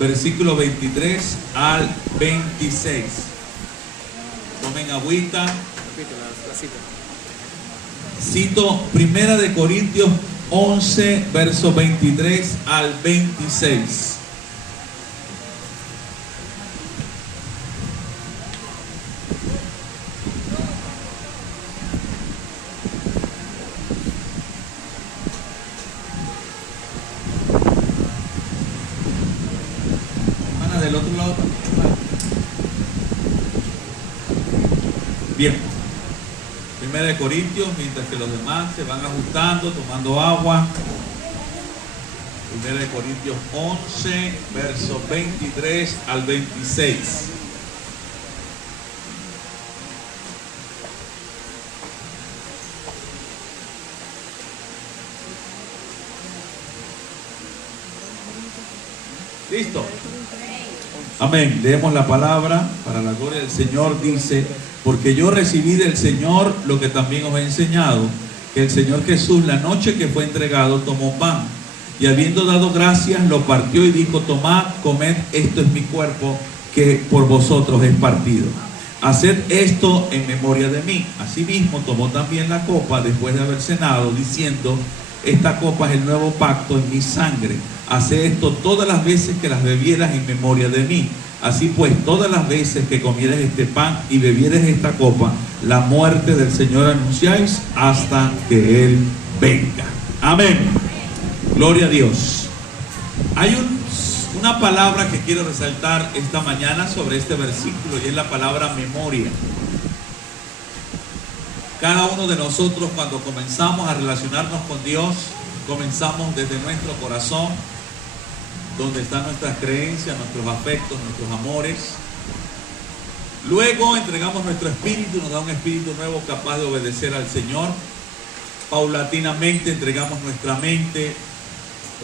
versículo 23 al 26. Tomen agüita. Cito 1 Corintios 11, verso 23 al 26. Hermana, del otro lado. Bien. 1 Corintios, mientras que los demás se van ajustando, tomando agua. 1 Corintios 11, verso 23 al 26. ¿Listo? Amén. Leemos la palabra para la gloria del Señor. Dice: porque yo recibí del Señor lo que también os he enseñado, que el Señor Jesús, la noche que fue entregado, tomó pan, y habiendo dado gracias, lo partió y dijo: tomad, comed, esto es mi cuerpo, que por vosotros es partido. Haced esto en memoria de mí. Asimismo tomó también la copa después de haber cenado, diciendo: esta copa es el nuevo pacto en mi sangre. Haced esto todas las veces que las bebieras en memoria de mí. Así pues, todas las veces que comieres este pan y bebieres esta copa, la muerte del Señor anunciáis hasta que Él venga. Amén. Gloria a Dios. Hay una palabra que quiero resaltar esta mañana sobre este versículo, y es la palabra memoria. Cada uno de nosotros, cuando comenzamos a relacionarnos con Dios, comenzamos desde nuestro corazón, donde están nuestras creencias, nuestros afectos, nuestros amores. Luego entregamos nuestro espíritu, nos da un espíritu nuevo capaz de obedecer al Señor. Paulatinamente entregamos nuestra mente,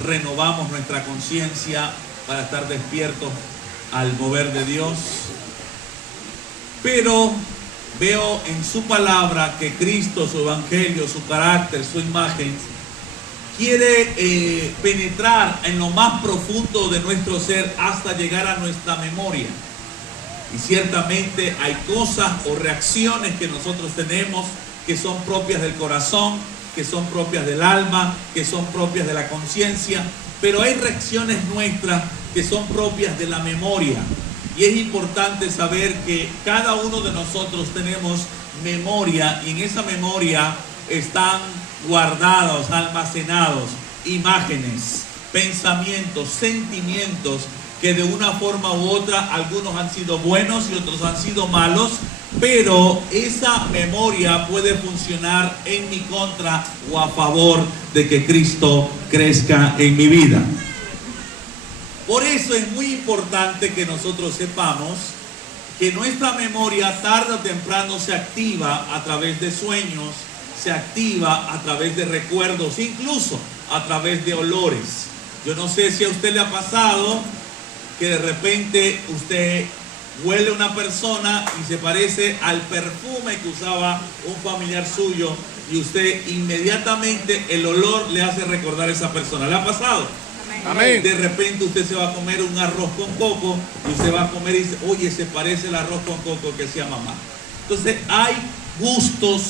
renovamos nuestra conciencia para estar despiertos al mover de Dios. Pero veo en su palabra que Cristo, su evangelio, su carácter, su imagen, quiere penetrar en lo más profundo de nuestro ser hasta llegar a nuestra memoria. Y ciertamente hay cosas o reacciones que nosotros tenemos que son propias del corazón, que son propias del alma, que son propias de la conciencia, pero hay reacciones nuestras que son propias de la memoria. Y es importante saber que cada uno de nosotros tenemos memoria, y en esa memoria están guardados, almacenados, imágenes, pensamientos, sentimientos que de una forma u otra algunos han sido buenos y otros han sido malos, pero esa memoria puede funcionar en mi contra o a favor de que Cristo crezca en mi vida. Por eso es muy importante que nosotros sepamos que nuestra memoria tarde o temprano se activa a través de sueños, se activa a través de recuerdos, incluso a través de olores. Yo no sé si a usted le ha pasado que de repente usted huele a una persona y se parece al perfume que usaba un familiar suyo, y usted inmediatamente el olor le hace recordar a esa persona. ¿Le ha pasado? Amén. De repente usted se va a comer un arroz con coco y usted va a comer y dice: oye, se parece el arroz con coco que hacía mamá. Entonces hay gustos,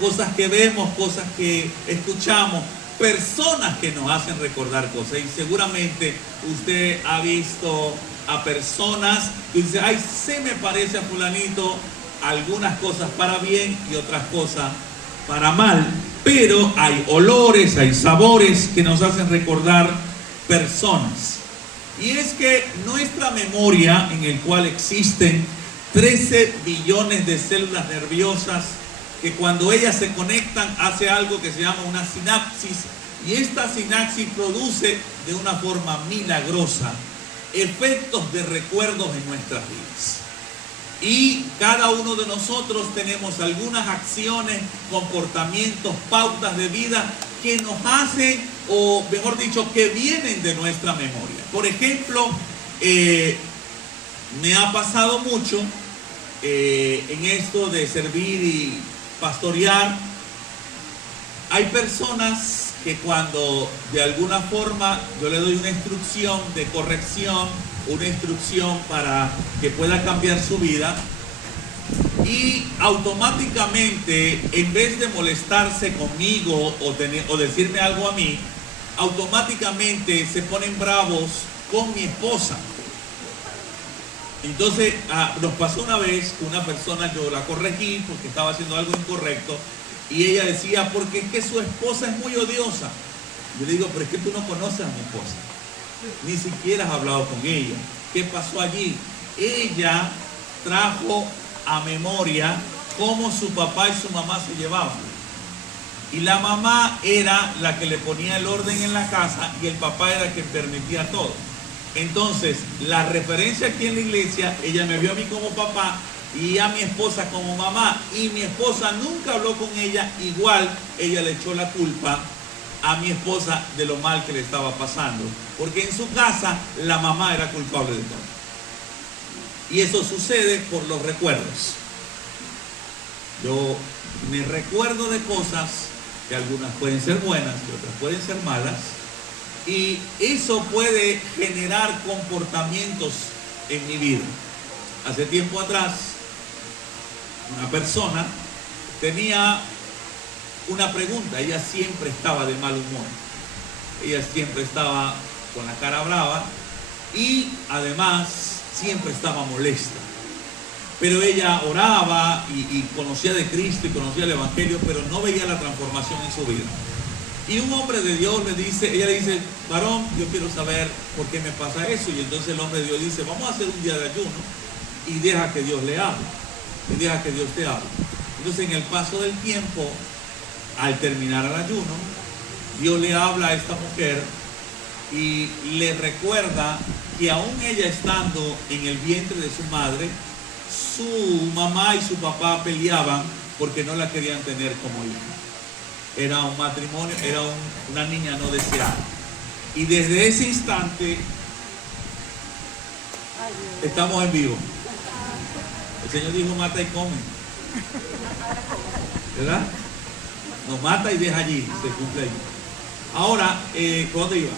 cosas que vemos, cosas que escuchamos, personas que nos hacen recordar cosas. Y seguramente usted ha visto a personas que dice: ay, se me parece a fulanito, algunas cosas para bien y otras cosas para mal. Pero hay olores, hay sabores que nos hacen recordar personas. Y es que nuestra memoria, en el cual existen 13 billones de células nerviosas, que cuando ellas se conectan hace algo que se llama una sinapsis, y esta sinapsis produce de una forma milagrosa efectos de recuerdos en nuestras vidas. Y cada uno de nosotros tenemos algunas acciones, comportamientos, pautas de vida que nos hacen, o mejor dicho, que vienen de nuestra memoria. Por ejemplo, me ha pasado mucho en esto de servir y pastorear, Hay personas que cuando de alguna forma yo le doy una instrucción de corrección, una instrucción para que pueda cambiar su vida, y automáticamente, en vez de molestarse conmigo o decirme algo a mí, automáticamente se ponen bravos con mi esposa. Entonces nos pasó una vez que una persona, yo la corregí porque estaba haciendo algo incorrecto, y ella decía, porque es que su esposa es muy odiosa. Yo le digo, pero es que tú no conoces a mi esposa, ni siquiera has hablado con ella. ¿Qué pasó allí? Ella trajo a memoria cómo su papá y su mamá se llevaban. Y la mamá era la que le ponía el orden en la casa y el papá era el que permitía todo. Entonces, la referencia aquí en la iglesia, ella me vio a mí como papá y a mi esposa como mamá. Y mi esposa nunca habló con ella, igual ella le echó la culpa a mi esposa de lo mal que le estaba pasando. Porque en su casa la mamá era culpable de todo. Y eso sucede por los recuerdos. Yo me recuerdo de cosas que algunas pueden ser buenas y otras pueden ser malas. Y eso puede generar comportamientos en mi vida. Hace tiempo atrás, una persona tenía una pregunta. Ella siempre estaba de mal humor. Ella siempre estaba con la cara brava y además siempre estaba molesta. Pero ella oraba y conocía de Cristo y conocía el Evangelio, pero no veía la transformación en su vida. Y un hombre de Dios le dice, ella le dice, varón, yo quiero saber por qué me pasa eso. Y entonces el hombre de Dios dice, vamos a hacer un día de ayuno y deja que Dios le hable. Y deja que Dios te hable. Entonces en el paso del tiempo, al terminar el ayuno, Dios le habla a esta mujer y le recuerda que aún ella estando en el vientre de su madre, su mamá y su papá peleaban porque no la querían tener como hija. Era un matrimonio, era una niña no deseada. Y desde ese instante estamos en vivo. El Señor dijo, mata y come. ¿Verdad? Nos mata y deja allí, se cumple allí. Ahora, ¿dónde iba?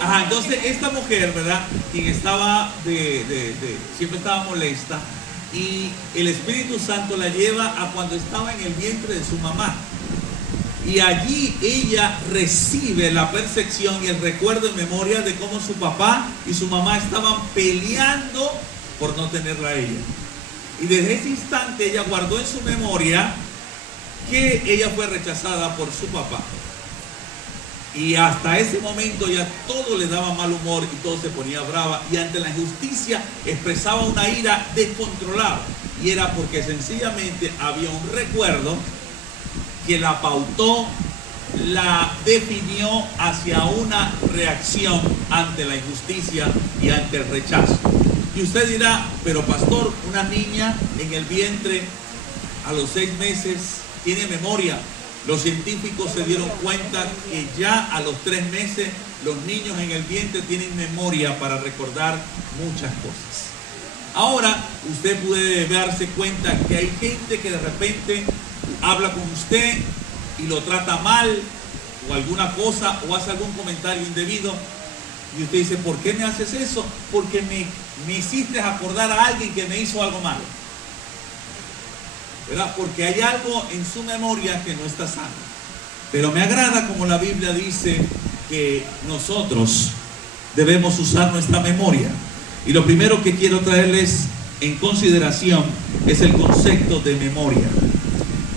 Ajá, entonces esta mujer, ¿verdad? Quien estaba siempre estaba molesta, y el Espíritu Santo la lleva a cuando estaba en el vientre de su mamá. Y allí ella recibe la percepción y el recuerdo en memoria de cómo su papá y su mamá estaban peleando por no tenerla a ella. Y desde ese instante ella guardó en su memoria que ella fue rechazada por su papá. Y hasta ese momento ya todo le daba mal humor y todo se ponía brava. Y ante la injusticia expresaba una ira descontrolada. Y era porque sencillamente había un recuerdo que la pautó, la definió hacia una reacción ante la injusticia y ante el rechazo. Y usted dirá, pero pastor, una niña en el vientre a los 6 meses tiene memoria. Los científicos se dieron cuenta que ya a los 3 meses los niños en el vientre tienen memoria para recordar muchas cosas. Ahora usted puede darse cuenta que hay gente que de repente habla con usted y lo trata mal o alguna cosa o hace algún comentario indebido y usted dice, ¿por qué me haces eso? Porque me hiciste acordar a alguien que me hizo algo malo. ¿Verdad? Porque hay algo en su memoria que no está sano. Pero me agrada como la Biblia dice que nosotros debemos usar nuestra memoria. Y lo primero que quiero traerles en consideración es el concepto de memoria.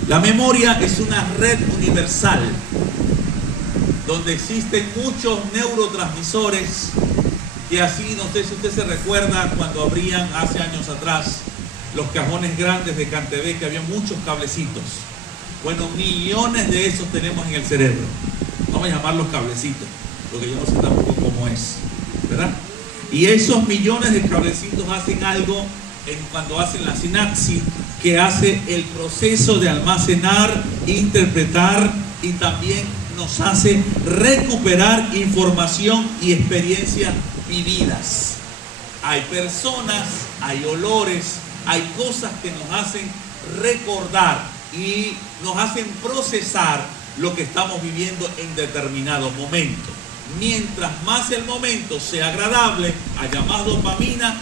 La memoria es una red universal donde existen muchos neurotransmisores que así, no sé si usted se recuerda cuando abrían hace años atrás los cajones grandes de CanTV, que había muchos cablecitos. Bueno, millones de esos tenemos en el cerebro. Vamos a llamarlos cablecitos, porque yo no sé tampoco cómo es, ¿verdad? Y esos millones de cablecitos hacen algo cuando hacen la sinapsis, que hace el proceso de almacenar, interpretar y también nos hace recuperar información y experiencias vividas. Hay personas, hay olores, hay cosas que nos hacen recordar y nos hacen procesar lo que estamos viviendo en determinado momento. Mientras más el momento sea agradable, haya más dopamina,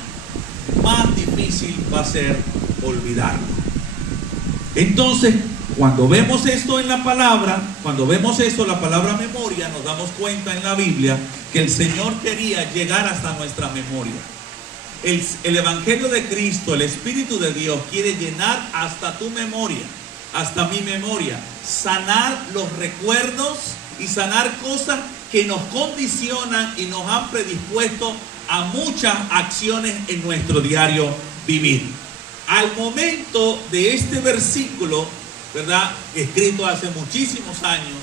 más difícil va a ser olvidarlo. Entonces, cuando vemos esto en la palabra, cuando vemos esto, la palabra memoria, nos damos cuenta en la Biblia que el Señor quería llegar hasta nuestra memoria. El Evangelio de Cristo, el Espíritu de Dios quiere llenar hasta tu memoria, hasta mi memoria, sanar los recuerdos y sanar cosas que nos condicionan y nos han predispuesto a muchas acciones en nuestro diario vivir. Al momento de este versículo, ¿verdad?, escrito hace muchísimos años,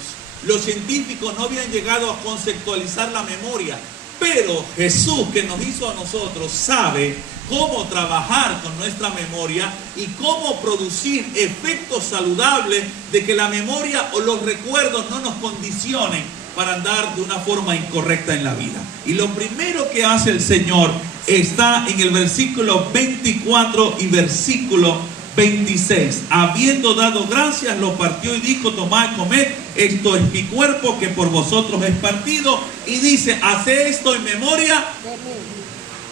los científicos no habían llegado a conceptualizar la memoria, pero Jesús, que nos hizo a nosotros, sabe cómo trabajar con nuestra memoria y cómo producir efectos saludables de que la memoria o los recuerdos no nos condicionen para andar de una forma incorrecta en la vida. Y lo primero que hace el Señor está en el versículo 24 y versículo 26. Habiendo dado gracias, lo partió y dijo: tomad, comed, esto es mi cuerpo que por vosotros es partido. Y dice: haced esto en memoria de mí.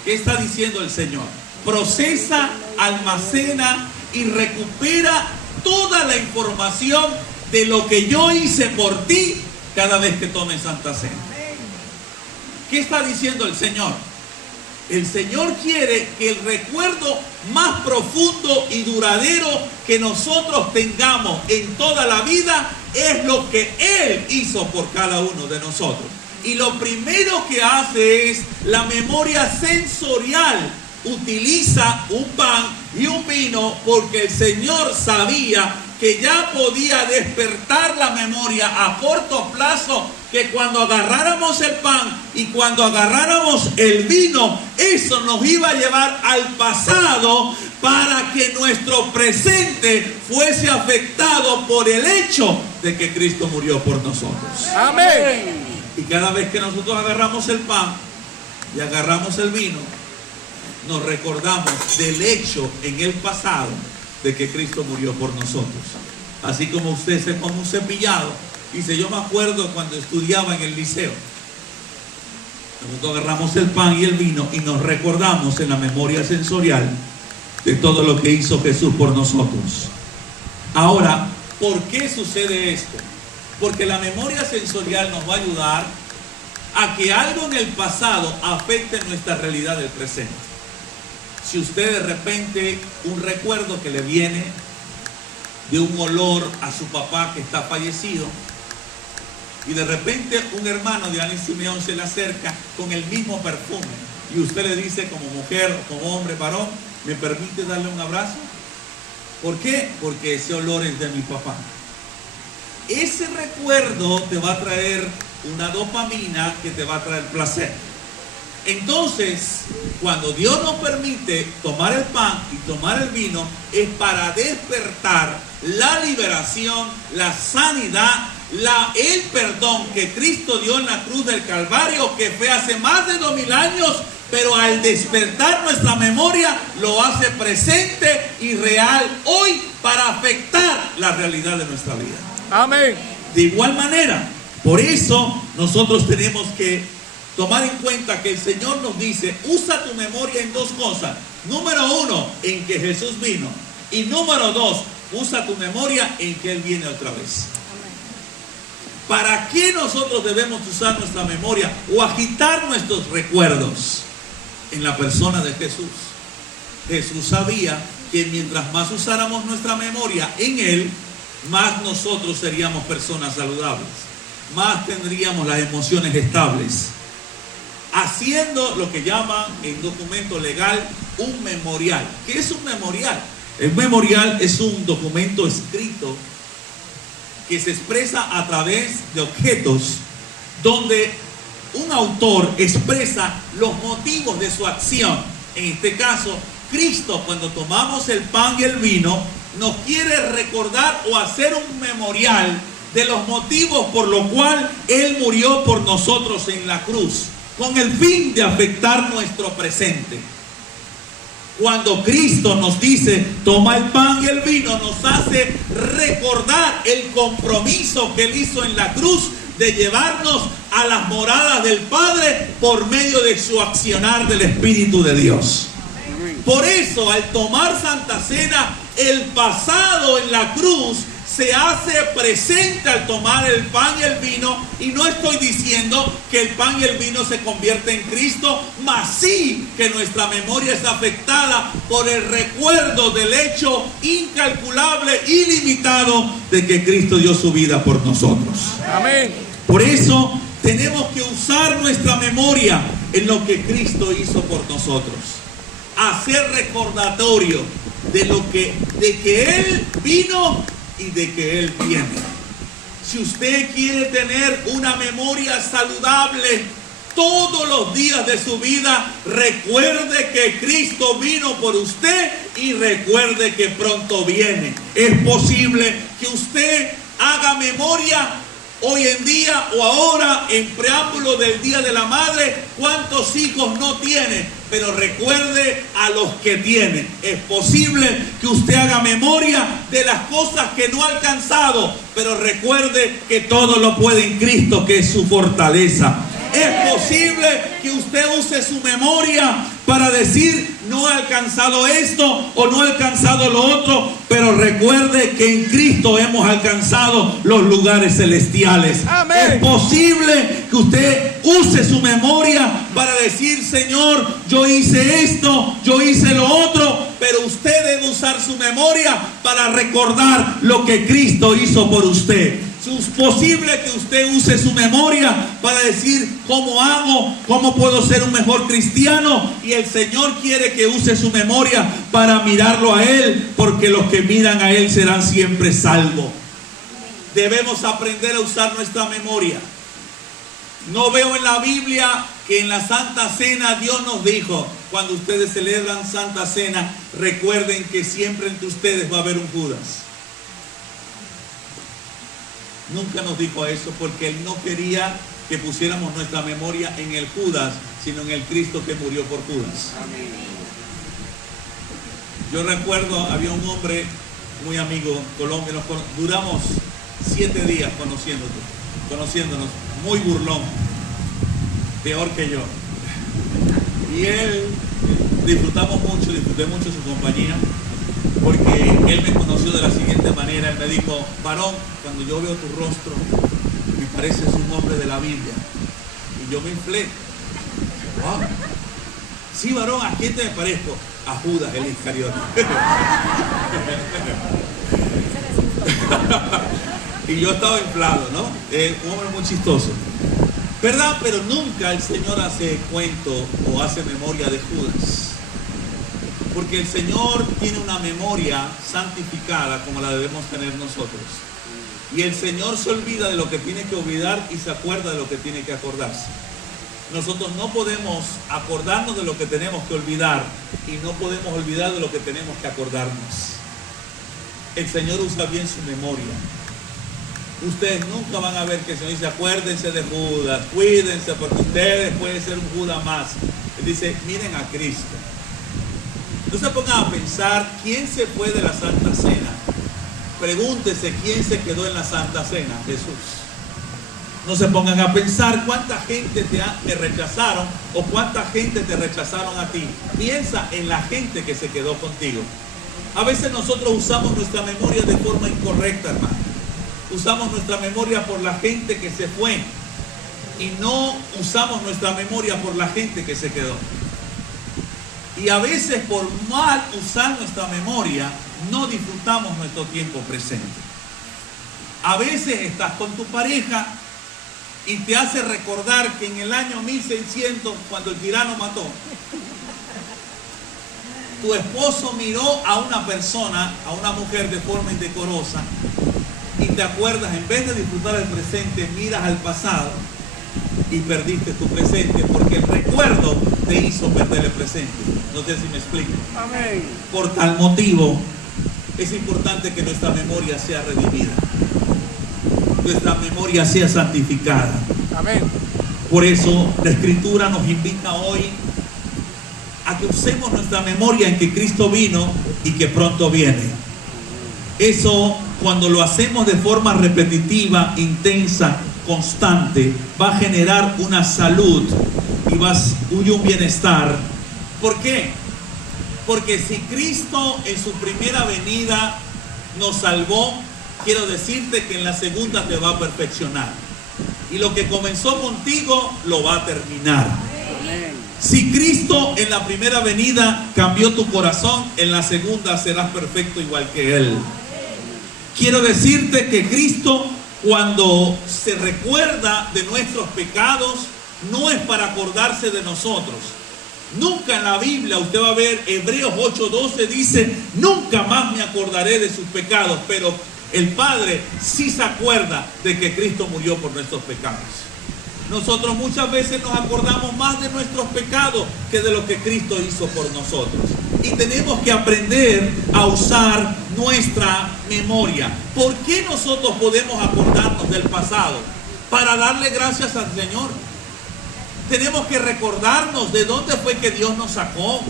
¿Qué está diciendo el Señor? Procesa, almacena y recupera toda la información de lo que yo hice por ti cada vez que tomes Santa Cena. ¿Qué está diciendo el Señor? El Señor quiere que el recuerdo más profundo y duradero que nosotros tengamos en toda la vida es lo que Él hizo por cada uno de nosotros. Y lo primero que hace es la memoria sensorial. Utiliza un pan y un vino porque el Señor sabía que ya podía despertar la memoria a corto plazo, que cuando agarráramos el pan y cuando agarráramos el vino, eso nos iba a llevar al pasado para que nuestro presente fuese afectado por el hecho de que Cristo murió por nosotros. Amén. Y cada vez que nosotros agarramos el pan y agarramos el vino, nos recordamos del hecho en el pasado de que Cristo murió por nosotros. Así como usted se come un cepillado, dice: yo me acuerdo cuando estudiaba en el liceo. Nosotros agarramos el pan y el vino y nos recordamos en la memoria sensorial de todo lo que hizo Jesús por nosotros. Ahora, ¿por qué sucede esto? Porque la memoria sensorial nos va a ayudar a que algo en el pasado afecte nuestra realidad del presente. Si usted de repente un recuerdo que le viene de un olor a su papá que está fallecido, y de repente un hermano de Alain Simeón se le acerca con el mismo perfume y usted le dice, como mujer o como hombre, varón: ¿me permite darle un abrazo? ¿Por qué? Porque ese olor es de mi papá. Ese recuerdo te va a traer una dopamina que te va a traer placer. Entonces, cuando Dios nos permite tomar el pan y tomar el vino, es para despertar la liberación, la sanidad, el perdón que Cristo dio en la cruz del Calvario, que fue hace más de 2000 años, pero al despertar nuestra memoria lo hace presente y real hoy para afectar la realidad de nuestra vida. Amén. De igual manera, por eso nosotros tenemos que tomar en cuenta que el Señor nos dice: usa tu memoria en dos cosas. Número uno, en que Jesús vino. Y número dos, usa tu memoria en que Él viene otra vez. ¿Para qué nosotros debemos usar nuestra memoria o agitar nuestros recuerdos? En la persona de Jesús. Jesús sabía que mientras más usáramos nuestra memoria en Él, más nosotros seríamos personas saludables, más tendríamos las emociones estables, haciendo lo que llaman en documento legal un memorial. ¿Qué es un memorial? El memorial es un documento escrito que se expresa a través de objetos, donde un autor expresa los motivos de su acción. En este caso, Cristo, cuando tomamos el pan y el vino, nos quiere recordar o hacer un memorial de los motivos por los cuales Él murió por nosotros en la cruz, con el fin de afectar nuestro presente. Cuando Cristo nos dice, toma el pan y el vino, nos hace recordar el compromiso que Él hizo en la cruz de llevarnos a las moradas del Padre por medio de su accionar del Espíritu de Dios. Por eso, al tomar Santa Cena, el pasado en la cruz se hace presente al tomar el pan y el vino, y no estoy diciendo que el pan y el vino se convierten en Cristo, mas sí que nuestra memoria es afectada por el recuerdo del hecho incalculable, ilimitado de que Cristo dio su vida por nosotros. Amén. Por eso tenemos que usar nuestra memoria en lo que Cristo hizo por nosotros, hacer recordatorio de que Él vino y de que Él viene. Si usted quiere tener una memoria saludable todos los días de su vida, recuerde que Cristo vino por usted y recuerde que pronto viene. Es posible que usted haga memoria hoy en día o ahora en preámbulo del Día de la Madre, cuántos hijos no tiene, pero recuerde a los que tiene. Es posible que usted haga memoria de las cosas que no ha alcanzado, pero recuerde que todo lo puede en Cristo, que es su fortaleza. Es posible que usted use su memoria para decir, no he alcanzado esto o no he alcanzado lo otro, pero recuerde que en Cristo hemos alcanzado los lugares celestiales. Amén. Es posible que usted use su memoria para decir, Señor, yo hice esto, yo hice lo otro, pero usted debe usar su memoria para recordar lo que Cristo hizo por usted. Es posible que usted use su memoria para decir, ¿cómo hago? ¿Cómo puedo ser un mejor cristiano? Y el Señor quiere que use su memoria para mirarlo a Él, porque los que miran a Él serán siempre salvos. Debemos aprender a usar nuestra memoria. No veo en la Biblia que en la Santa Cena Dios nos dijo, cuando ustedes celebran Santa Cena, recuerden que siempre entre ustedes va a haber un Judas. Nunca nos dijo eso, porque Él no quería que pusiéramos nuestra memoria en el Judas, sino en el Cristo que murió por Judas. Amén. Yo recuerdo, había un hombre muy amigo, Colombia, duramos 7 días conociéndonos, muy burlón, peor que yo. Y él, disfruté mucho su compañía, porque él me conoció de la siguiente manera. Él me dijo, varón, cuando yo veo tu rostro, me pareces un hombre de la Biblia. Y yo me inflé. Wow. Sí, varón, ¿a quién te me parezco? A Judas, el Iscariote. Y yo estaba inflado, ¿no? Un hombre muy chistoso, ¿verdad? Pero nunca el Señor hace cuento o hace memoria de Judas. Porque el Señor tiene una memoria santificada como la debemos tener nosotros. Y el Señor se olvida de lo que tiene que olvidar y se acuerda de lo que tiene que acordarse. Nosotros no podemos acordarnos de lo que tenemos que olvidar y no podemos olvidar de lo que tenemos que acordarnos. El Señor usa bien su memoria. Ustedes nunca van a ver que el Señor dice, acuérdense de Judas, cuídense porque ustedes pueden ser un Judas más. Él dice, miren a Cristo. No se pongan a pensar quién se fue de la Santa Cena. Pregúntese quién se quedó en la Santa Cena. Jesús. No se pongan a pensar cuánta gente te rechazaron o cuánta gente te rechazaron a ti. Piensa en la gente que se quedó contigo. A veces nosotros usamos nuestra memoria de forma incorrecta, hermano. Usamos nuestra memoria por la gente que se fue y no usamos nuestra memoria por la gente que se quedó. Y a veces por mal usar nuestra memoria no disfrutamos nuestro tiempo presente. A veces estás con tu pareja y te hace recordar que en el año 1600, cuando el tirano mató, tu esposo miró a una persona, a una mujer de forma indecorosa, y te acuerdas, en vez de disfrutar el presente, miras al pasado y perdiste tu presente, porque el recuerdo te hizo perder el presente. No sé si me explico. Amén. Por tal motivo, es importante que nuestra memoria sea redimida, nuestra memoria sea santificada. Amén. Por eso la Escritura nos invita hoy a que usemos nuestra memoria en que Cristo vino y que pronto viene. Eso, cuando lo hacemos de forma repetitiva, intensa, constante, va a generar una salud y un bienestar. ¿Por qué? Porque si Cristo en su primera venida nos salvó, quiero decirte que en la segunda te va a perfeccionar. Y lo que comenzó contigo, lo va a terminar. Si Cristo en la primera venida cambió tu corazón, en la segunda serás perfecto igual que Él. Quiero decirte que Cristo, cuando se recuerda de nuestros pecados, no es para acordarse de nosotros. Nunca en la Biblia usted va a ver, Hebreos 8:12 dice, nunca más me acordaré de sus pecados, pero el Padre sí se acuerda de que Cristo murió por nuestros pecados. Nosotros muchas veces nos acordamos más de nuestros pecados que de lo que Cristo hizo por nosotros. Y tenemos que aprender a usar nuestra memoria. ¿Por qué nosotros podemos acordarnos del pasado? Para darle gracias al Señor. Tenemos que recordarnos de dónde fue que Dios nos sacó,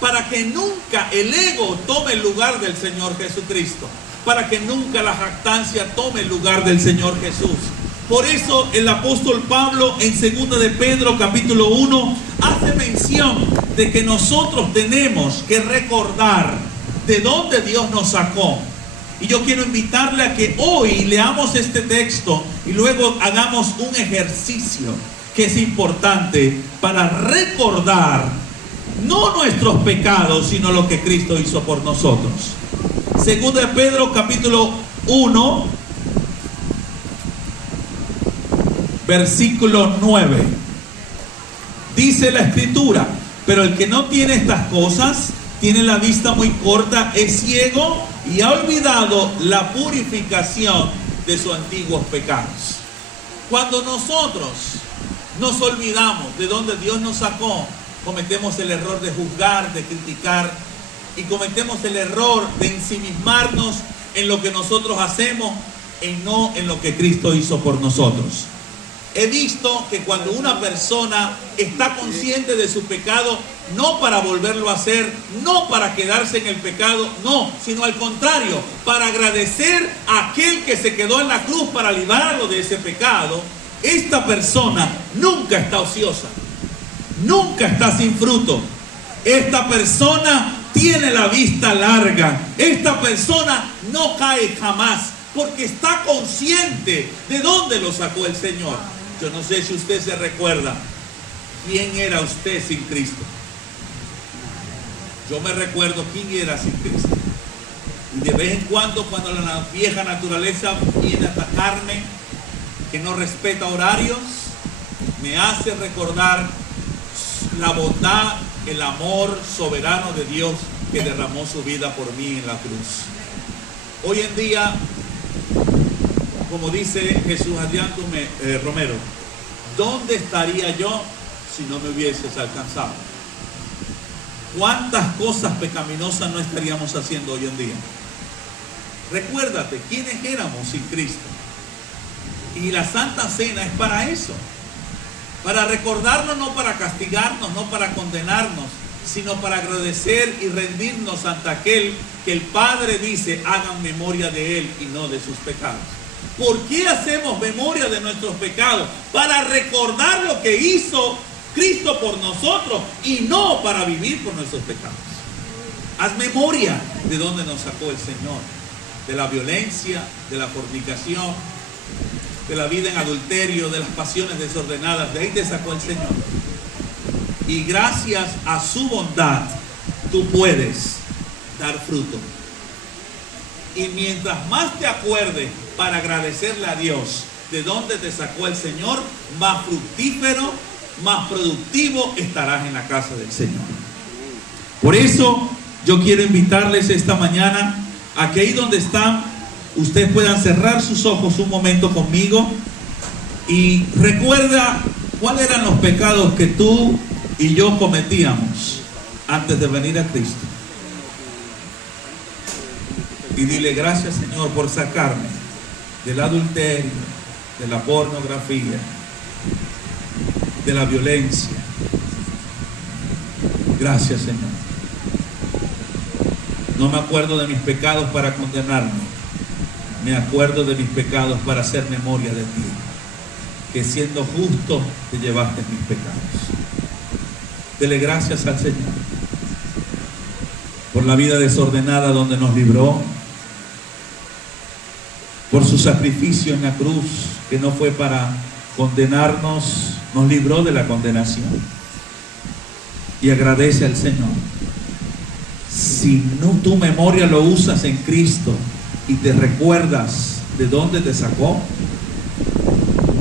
para que nunca el ego tome el lugar del Señor Jesucristo, para que nunca la jactancia tome el lugar del Señor Jesús. Por eso el apóstol Pablo en 2 de Pedro capítulo 1 hace mención de que nosotros tenemos que recordar de dónde Dios nos sacó. Y yo quiero invitarle a que hoy leamos este texto y luego hagamos un ejercicio que es importante para recordar no nuestros pecados, sino lo que Cristo hizo por nosotros. 2 de Pedro capítulo 1 versículo 9. Dice la escritura, pero el que no tiene estas cosas, tiene la vista muy corta, es ciego y ha olvidado la purificación de sus antiguos pecados. Cuando nosotros nos olvidamos de donde Dios nos sacó, cometemos el error de juzgar, de criticar, y cometemos el error de ensimismarnos en lo que nosotros hacemos y no en lo que Cristo hizo por nosotros. He visto que cuando una persona está consciente de su pecado, no para volverlo a hacer, no para quedarse en el pecado, no, sino al contrario, para agradecer a aquel que se quedó en la cruz para librarlo de ese pecado, esta persona nunca está ociosa, nunca está sin fruto. Esta persona tiene la vista larga, esta persona no cae jamás, porque está consciente de dónde lo sacó el Señor. Yo no sé si usted se recuerda quién era usted sin Cristo. Yo me recuerdo quién era sin Cristo. Y de vez en cuando la vieja naturaleza viene a atacarme, que no respeta horarios, me hace recordar la bondad, el amor soberano de Dios que derramó su vida por mí en la cruz. Hoy en día, como dice Jesús Adrián Romero, ¿dónde estaría yo si no me hubieses alcanzado? ¿Cuántas cosas pecaminosas no estaríamos haciendo hoy en día? Recuérdate, ¿quiénes éramos sin Cristo? Y la Santa Cena es para eso, para recordarnos, no para castigarnos, no para condenarnos, sino para agradecer y rendirnos ante aquel que el Padre dice, hagan memoria de Él y no de sus pecados. ¿Por qué hacemos memoria de nuestros pecados? Para recordar lo que hizo Cristo por nosotros y no para vivir por nuestros pecados. Haz memoria de dónde nos sacó el Señor, de la violencia, de la fornicación, de la vida en adulterio, de las pasiones desordenadas. De ahí te sacó el Señor. Y gracias a su bondad, tú puedes dar fruto. Y mientras más te acuerdes para agradecerle a Dios de dónde te sacó el Señor, más fructífero, más productivo estarás en la casa del Señor. Por eso yo quiero invitarles esta mañana a que ahí donde están, ustedes puedan cerrar sus ojos un momento conmigo y recuerda cuáles eran los pecados que tú y yo cometíamos antes de venir a Cristo. Y dile gracias, Señor, por sacarme del adulterio, de la pornografía, de la violencia, Gracias, Señor. No me acuerdo de mis pecados para condenarme. Me acuerdo de mis pecados para hacer memoria de ti. Que siendo justo te llevaste mis pecados. Dele gracias al Señor por la vida desordenada donde nos libró, por su sacrificio en la cruz, que no fue para condenarnos, nos libró de la condenación. Y agradece al Señor. Si no, tu memoria lo usas en Cristo y te recuerdas de dónde te sacó,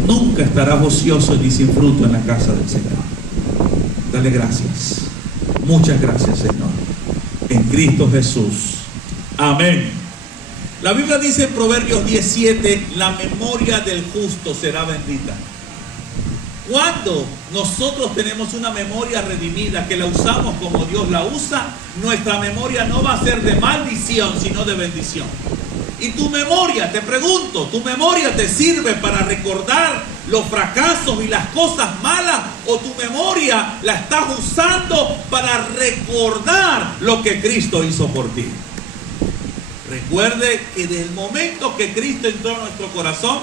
nunca estarás ocioso ni sin fruto en la casa del Señor. Dale gracias. Muchas gracias, Señor. En Cristo Jesús. Amén. La Biblia dice en Proverbios 17, la memoria del justo será bendita. Cuando nosotros tenemos una memoria redimida, que la usamos como Dios la usa, nuestra memoria no va a ser de maldición, sino de bendición. Y tu memoria, te pregunto, ¿tu memoria te sirve para recordar los fracasos y las cosas malas? ¿O tu memoria la estás usando para recordar lo que Cristo hizo por ti? Recuerde que desde el momento que Cristo entró en nuestro corazón,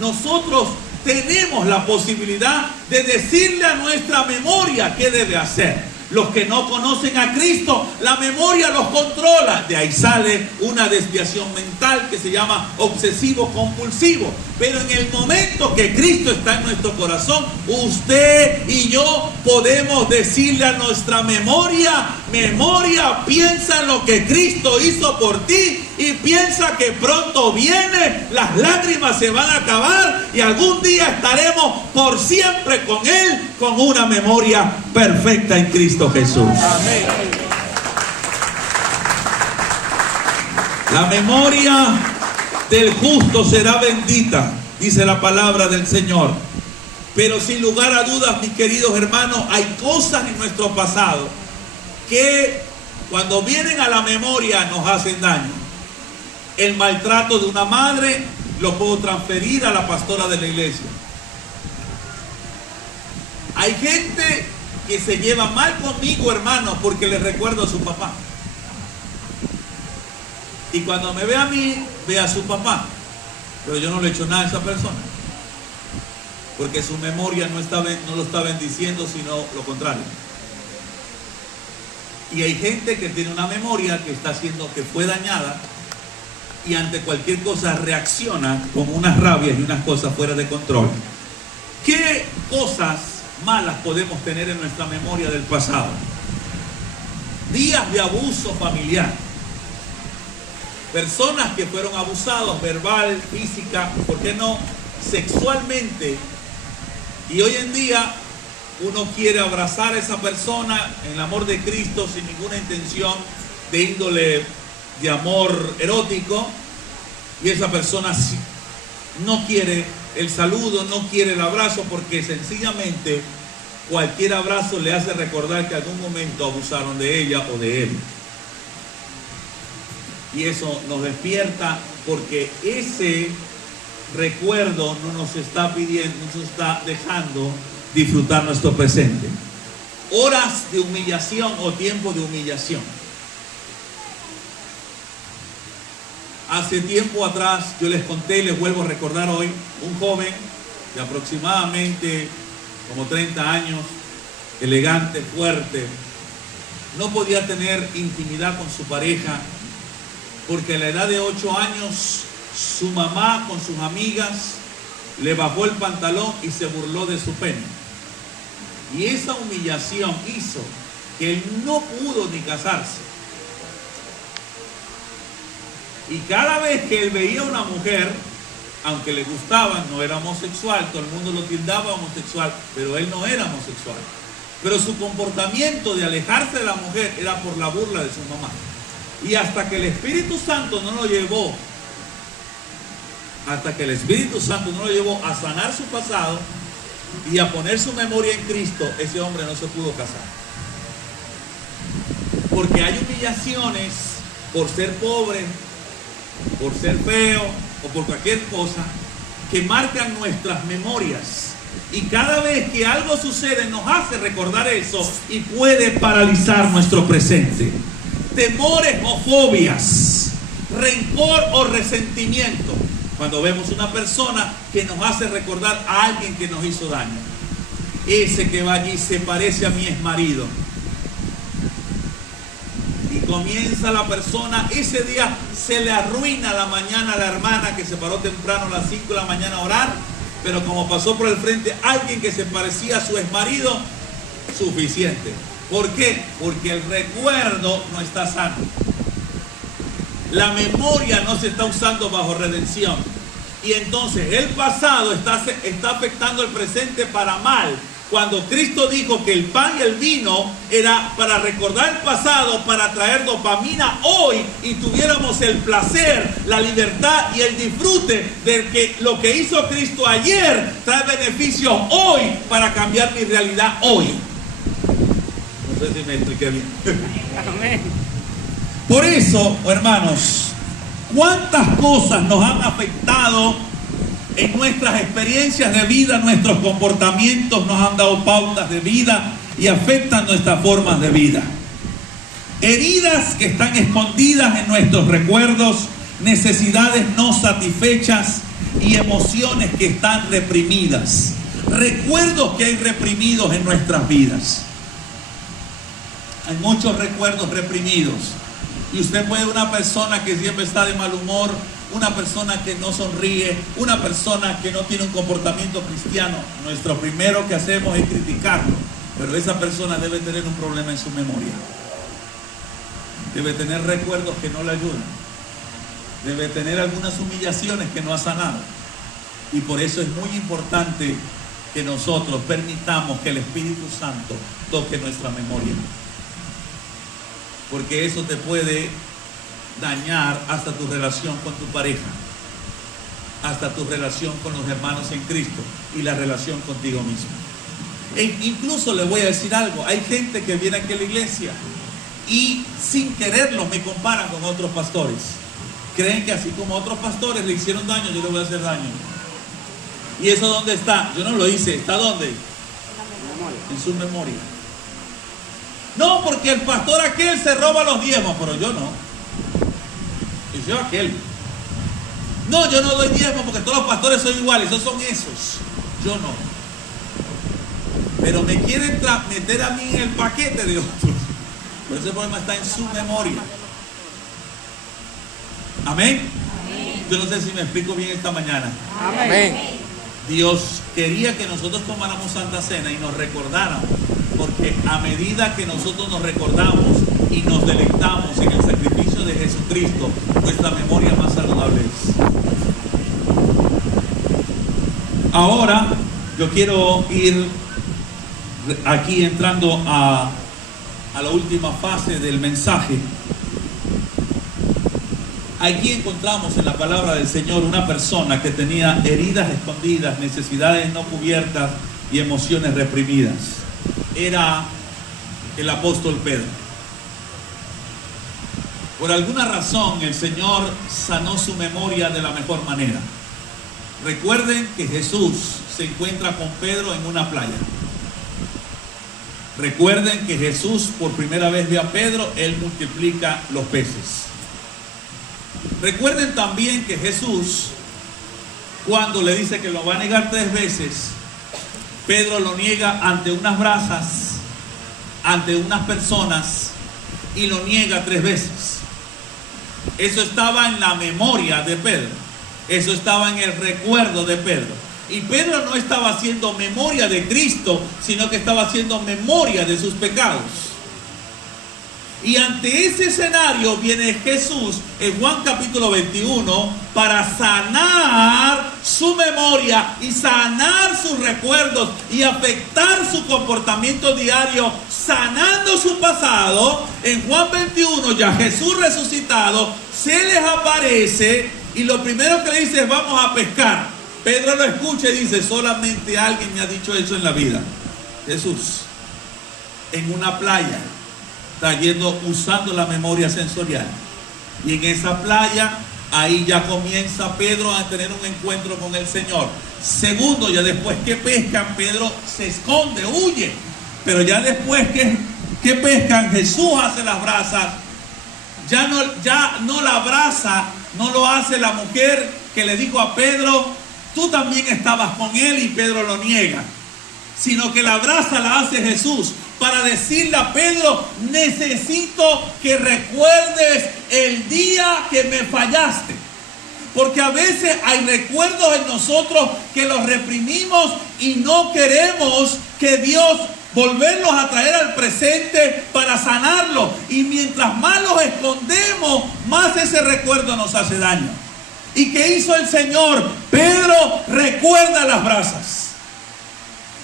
nosotros tenemos la posibilidad de decirle a nuestra memoria qué debe hacer. Los que no conocen a Cristo, la memoria los controla. De ahí sale una desviación mental que se llama obsesivo compulsivo. Pero en el momento que Cristo está en nuestro corazón, usted y yo podemos decirle a nuestra memoria: memoria, piensa en lo que Cristo hizo por ti y piensa que pronto viene, las lágrimas se van a acabar y algún día estaremos por siempre con Él, con una memoria perfecta en Cristo Jesús. Amén. La memoria del justo será bendita, dice la palabra del Señor. Pero sin lugar a dudas, mis queridos hermanos, hay cosas en nuestro pasado que cuando vienen a la memoria nos hacen daño. El maltrato de una madre lo puedo transferir a la pastora de la iglesia. Hay gente que se lleva mal conmigo, hermano, porque le recuerdo a su papá. Y cuando me ve a mí, ve a su papá. Pero yo no le he hecho nada a esa persona, porque su memoria no lo está bendiciendo, sino lo contrario. Y hay gente que tiene una memoria que está haciendo, que fue dañada, y ante cualquier cosa reacciona con unas rabias y unas cosas fuera de control. ¿Qué cosas malas podemos tener en nuestra memoria del pasado? Días de abuso familiar. Personas que fueron abusados verbal, física, ¿por qué no sexualmente? Y hoy en día uno quiere abrazar a esa persona en el amor de Cristo sin ninguna intención de índole de amor erótico, y esa persona no quiere el saludo, no quiere el abrazo, porque sencillamente cualquier abrazo le hace recordar que algún momento abusaron de ella o de él. Y eso nos despierta, porque ese recuerdo no nos está pidiendo, no nos está dejando disfrutar nuestro presente. Horas de humillación o tiempo de humillación. Hace tiempo atrás yo les conté y les vuelvo a recordar hoy, un joven de aproximadamente como 30 años, elegante, fuerte, no podía tener intimidad con su pareja porque a la edad de 8 años su mamá con sus amigas le bajó el pantalón y se burló de su pene. Y esa humillación hizo que él no pudo ni casarse. Y cada vez que él veía a una mujer, aunque le gustaba, no era homosexual, todo el mundo lo tildaba homosexual, pero él no era homosexual. Pero su comportamiento de alejarse de la mujer era por la burla de su mamá. Y hasta que el Espíritu Santo no lo llevó, a sanar su pasado y a poner su memoria en Cristo, ese hombre no se pudo casar. Porque hay humillaciones por ser pobre, por ser feo o por cualquier cosa que marcan nuestras memorias. Y cada vez que algo sucede nos hace recordar eso y puede paralizar nuestro presente. Temores o fobias, rencor o resentimiento. Cuando vemos una persona que nos hace recordar a alguien que nos hizo daño. Ese que va allí se parece a mi exmarido. Y comienza la persona, ese día se le arruina la mañana a la hermana que se paró temprano a las 5 de la mañana a orar, pero como pasó por el frente alguien que se parecía a su exmarido, suficiente. ¿Por qué? Porque el recuerdo no está sano. La memoria no se está usando bajo redención. Y entonces el pasado está afectando el presente para mal. Cuando Cristo dijo que el pan y el vino era para recordar el pasado, para traer dopamina hoy y tuviéramos el placer, la libertad y el disfrute de que lo que hizo Cristo ayer trae beneficios hoy para cambiar mi realidad hoy. No sé si me expliqué bien. Amén. Por eso, hermanos, ¿cuántas cosas nos han afectado en nuestras experiencias de vida? Nuestros comportamientos nos han dado pautas de vida y afectan nuestras formas de vida. Heridas que están escondidas en nuestros recuerdos, necesidades no satisfechas y emociones que están reprimidas. Recuerdos que hay reprimidos en nuestras vidas. Hay muchos recuerdos reprimidos. Y usted puede ver una persona que siempre está de mal humor, una persona que no sonríe, una persona que no tiene un comportamiento cristiano. Nuestro primero que hacemos es criticarlo, pero esa persona debe tener un problema en su memoria. Debe tener recuerdos que no le ayudan. Debe tener algunas humillaciones que no ha sanado. Y por eso es muy importante que nosotros permitamos que el Espíritu Santo toque nuestra memoria. Porque eso te puede dañar hasta tu relación con tu pareja, hasta tu relación con los hermanos en Cristo y la relación contigo mismo. E incluso le voy a decir algo, hay gente que viene aquí a la iglesia y sin quererlo me comparan con otros pastores. Creen que así como otros pastores le hicieron daño, yo le voy a hacer daño. ¿Y eso dónde está? Yo no lo hice. ¿Está dónde? En su memoria. No, porque el pastor aquel se roba los diezmos, pero yo no. Y yo aquel. No, yo no doy diezmos porque todos los pastores son iguales, esos son esos. Yo no. Pero me quieren meter a mí en el paquete de otros. Pero ese problema está en su memoria. Amén. Yo no sé si me explico bien esta mañana. Amén. Dios quería que nosotros tomáramos Santa Cena y nos recordáramos, porque a medida que nosotros nos recordamos y nos deleitamos en el sacrificio de Jesucristo, nuestra memoria más saludable es. Ahora yo quiero ir aquí entrando a la última fase del mensaje. Aquí encontramos en la palabra del Señor una persona que tenía heridas escondidas, necesidades no cubiertas y emociones reprimidas. Era el apóstol Pedro. Por alguna razón el Señor sanó su memoria de la mejor manera. Recuerden que Jesús se encuentra con Pedro en una playa. Recuerden que Jesús por primera vez ve a Pedro, él multiplica los peces. Recuerden también que Jesús, cuando le dice que lo va a negar 3 veces, Pedro lo niega ante unas brasas, ante unas personas, y lo niega 3 veces. Eso estaba en la memoria de Pedro. Eso estaba en el recuerdo de Pedro. Y Pedro no estaba haciendo memoria de Cristo, sino que estaba haciendo memoria de sus pecados. Y ante ese escenario viene Jesús en Juan capítulo 21 para sanar su memoria y sanar sus recuerdos y afectar su comportamiento diario, sanando su pasado. En Juan 21 ya Jesús resucitado se les aparece y lo primero que le dice es: vamos a pescar. Pedro lo escucha y dice: solamente alguien me ha dicho eso en la vida. Jesús, en una playa, trayendo, usando la memoria sensorial. Y en esa playa, ahí ya comienza Pedro a tener un encuentro con el Señor. Segundo, ya después que pescan, Pedro se esconde, huye. Pero ya después que pescan, Jesús hace las brasas. Ya no la brasa, no lo hace la mujer que le dijo a Pedro, tú también estabas con él, y Pedro lo niega. Sino que la brasa la hace Jesús para decirle a Pedro, necesito que recuerdes el día que me fallaste. Porque a veces hay recuerdos en nosotros que los reprimimos y no queremos que Dios volverlos a traer al presente para sanarlos. Y mientras más los escondemos, más ese recuerdo nos hace daño. ¿Y qué hizo el Señor? Pedro recuerda las brasas.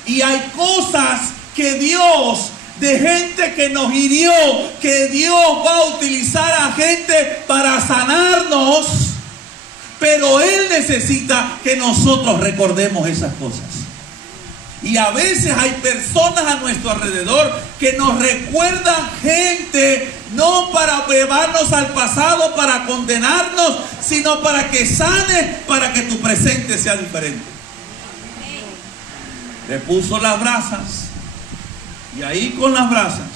Y hay cosas que Dios, de gente que nos hirió, que Dios va a utilizar a gente para sanarnos, pero Él necesita que nosotros recordemos esas cosas. Y a veces hay personas a nuestro alrededor que nos recuerdan gente, no para llevarnos al pasado, para condenarnos, sino para que sane, para que tu presente sea diferente. Le puso las brasas, y ahí con las brasas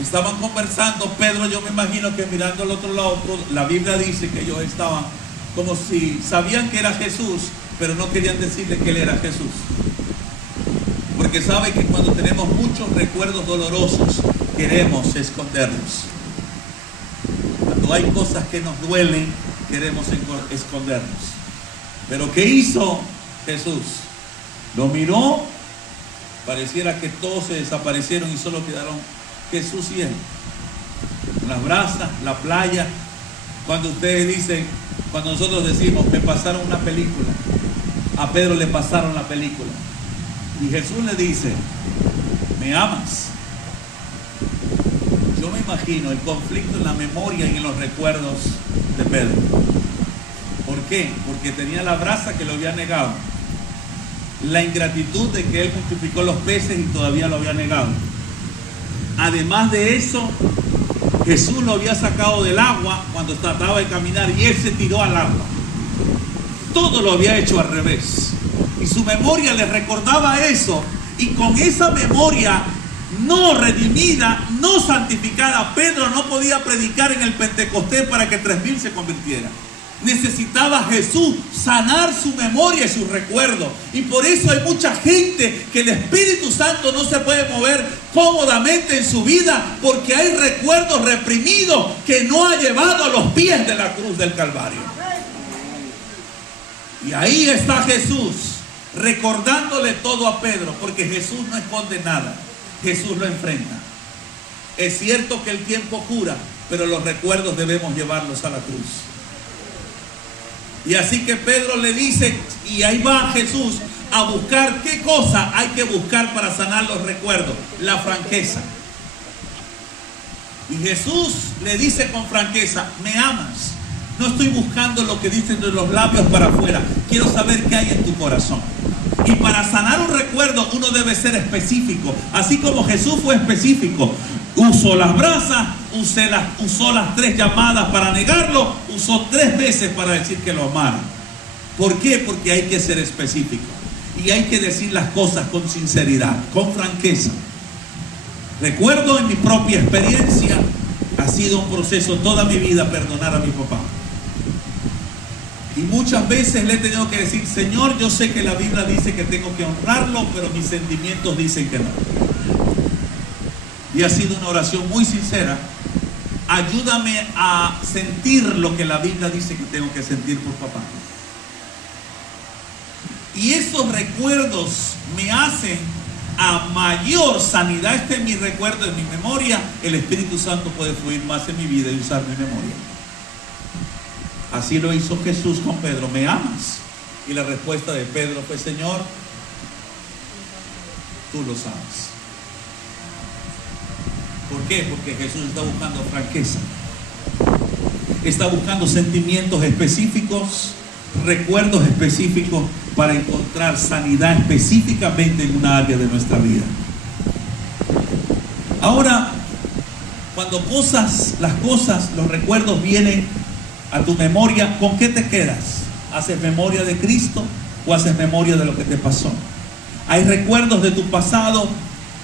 estaban conversando. Pedro, yo me imagino que mirando al otro lado, la Biblia dice que ellos estaban como si sabían que era Jesús, pero no querían decirle que él era Jesús. Porque sabe que cuando tenemos muchos recuerdos dolorosos, queremos esconderlos. Cuando hay cosas que nos duelen, queremos escondernos. Pero ¿qué hizo Jesús? Lo miró, pareciera que todos se desaparecieron y solo quedaron Jesús y él. Las brasas, la playa. Cuando ustedes dicen, cuando nosotros decimos, me pasaron una película, a Pedro le pasaron la película. Y Jesús le dice, ¿me amas? Yo me imagino el conflicto en la memoria y en los recuerdos de Pedro. ¿Por qué? Porque tenía la brasa que lo había negado. La ingratitud de que él multiplicó los peces y todavía lo había negado. Además de eso, Jesús lo había sacado del agua cuando trataba de caminar y él se tiró al agua. Todo lo había hecho al revés. Y su memoria le recordaba eso. Y con esa memoria no redimida, no santificada, Pedro no podía predicar en el Pentecostés para que 3,000 se convirtieran. Necesitaba Jesús sanar su memoria y sus recuerdos. Y por eso hay mucha gente que el Espíritu Santo no se puede mover cómodamente en su vida, porque hay recuerdos reprimidos que no ha llevado a los pies de la cruz del Calvario. Y ahí está Jesús recordándole todo a Pedro, porque Jesús no esconde nada, Jesús lo enfrenta. Es cierto que el tiempo cura, pero los recuerdos debemos llevarlos a la cruz. Y así que Pedro le dice, y ahí va Jesús a buscar qué cosa hay que buscar para sanar los recuerdos: la franqueza. Y Jesús le dice con franqueza, ¿me amas? No estoy buscando lo que dicen de los labios para afuera, quiero saber qué hay en tu corazón. Y para sanar un recuerdo uno debe ser específico, así como Jesús fue específico. Usó las brasas, usó las 3 llamadas para negarlo, usó 3 veces para decir que lo amara. ¿Por qué? Porque hay que ser específico y hay que decir las cosas con sinceridad, con franqueza. Recuerdo en mi propia experiencia, ha sido un proceso toda mi vida perdonar a mi papá. Y muchas veces le he tenido que decir, Señor, yo sé que la Biblia dice que tengo que honrarlo, pero mis sentimientos dicen que no. Y ha sido una oración muy sincera. Ayúdame a sentir lo que la Biblia dice que tengo que sentir por papá. Y esos recuerdos me hacen a mayor sanidad esté en mi recuerdo, en mi memoria, el Espíritu Santo puede fluir más en mi vida y usar mi memoria. Así lo hizo Jesús con Pedro. ¿Me amas? Y la respuesta de Pedro fue, Señor, tú lo sabes. ¿Por qué? Porque Jesús está buscando franqueza. Está buscando sentimientos específicos, recuerdos específicos para encontrar sanidad específicamente en una área de nuestra vida. Ahora, cuando las cosas, los recuerdos vienen a tu memoria, ¿con qué te quedas? ¿Haces memoria de Cristo o haces memoria de lo que te pasó. Hay recuerdos de tu pasado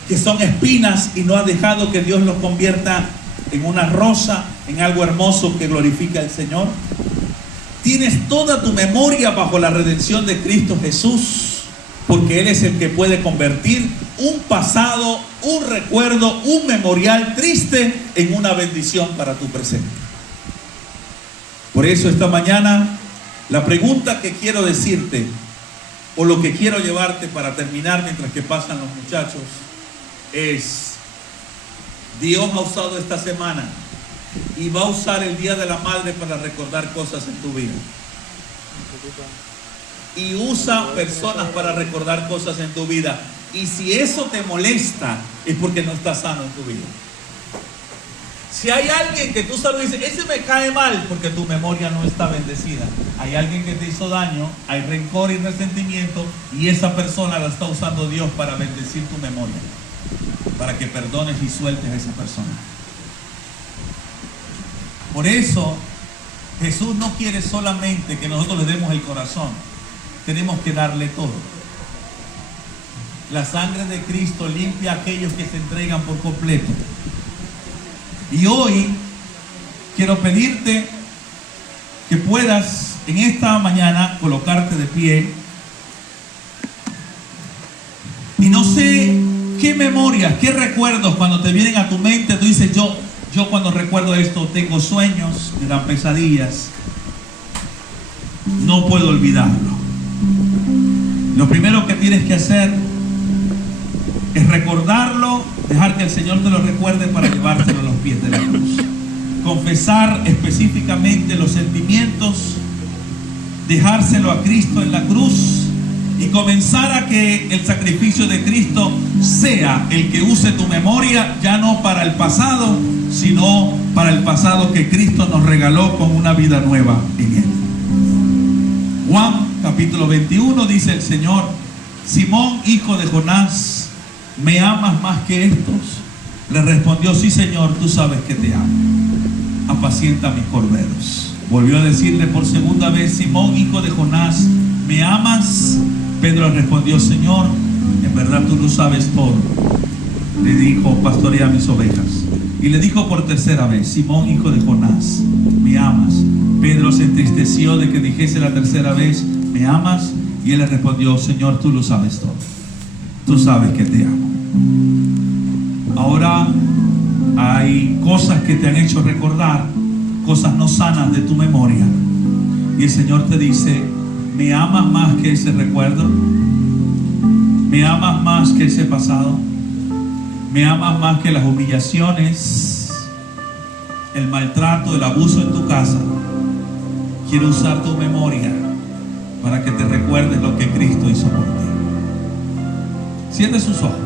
que son espinas y no has dejado que Dios los convierta en una rosa, en algo hermoso que glorifica al Señor. Tienes toda tu memoria bajo la redención de Cristo Jesús, porque Él es el que puede convertir un pasado, un recuerdo, un memorial triste en una bendición para tu presente. Por eso esta mañana la pregunta que quiero decirte, o lo que quiero llevarte para terminar mientras que pasan los muchachos, es: Dios ha usado esta semana y va a usar el Día de la Madre para recordar cosas en tu vida. Y usa personas para recordar cosas en tu vida. Y si eso te molesta, es porque no estás sano en tu vida. Si hay alguien que tú sabes y dices, ese me cae mal, porque tu memoria no está bendecida. Hay alguien que te hizo daño, hay rencor y resentimiento, y esa persona la está usando Dios para bendecir tu memoria, para que perdones y sueltes a esa persona. Por eso Jesús no quiere solamente que nosotros le demos el corazón, tenemos que darle todo. La sangre de Cristo limpia a aquellos que se entregan por completo. Y hoy quiero pedirte que puedas en esta mañana colocarte de pie. Y no sé qué memorias, qué recuerdos cuando te vienen a tu mente, tú dices, yo cuando recuerdo esto tengo sueños, me dan pesadillas, no puedo olvidarlo. Lo primero que tienes que hacer es recordarlo, dejar que el Señor te lo recuerde para llevártelo a los pies de la cruz. Confesar específicamente los sentimientos, dejárselo a Cristo en la cruz y comenzar a que el sacrificio de Cristo sea el que use tu memoria, ya no para el pasado, sino para el pasado que Cristo nos regaló con una vida nueva en Él. Juan capítulo 21 dice el Señor: Simón, hijo de Jonás, ¿me amas más que estos? Le respondió: sí, Señor, tú sabes que te amo. Apacienta mis corderos. Volvió a decirle por segunda vez: Simón, hijo de Jonás, ¿me amas? Pedro le respondió: Señor, en verdad tú lo sabes todo. Le dijo: pastorea mis ovejas. Y le dijo por tercera vez: Simón, hijo de Jonás, ¿me amas? Pedro se entristeció de que dijese la tercera vez: ¿me amas? Y él le respondió: Señor, tú lo sabes todo. Tú sabes que te amo. Ahora hay cosas que te han hecho recordar, cosas no sanas de tu memoria. Y el Señor te dice: ¿me amas más que ese recuerdo? ¿Me amas más que ese pasado? ¿Me amas más que las humillaciones, el maltrato, el abuso en tu casa? Quiero usar tu memoria para que te recuerdes lo que Cristo hizo por ti. Cierre sus ojos.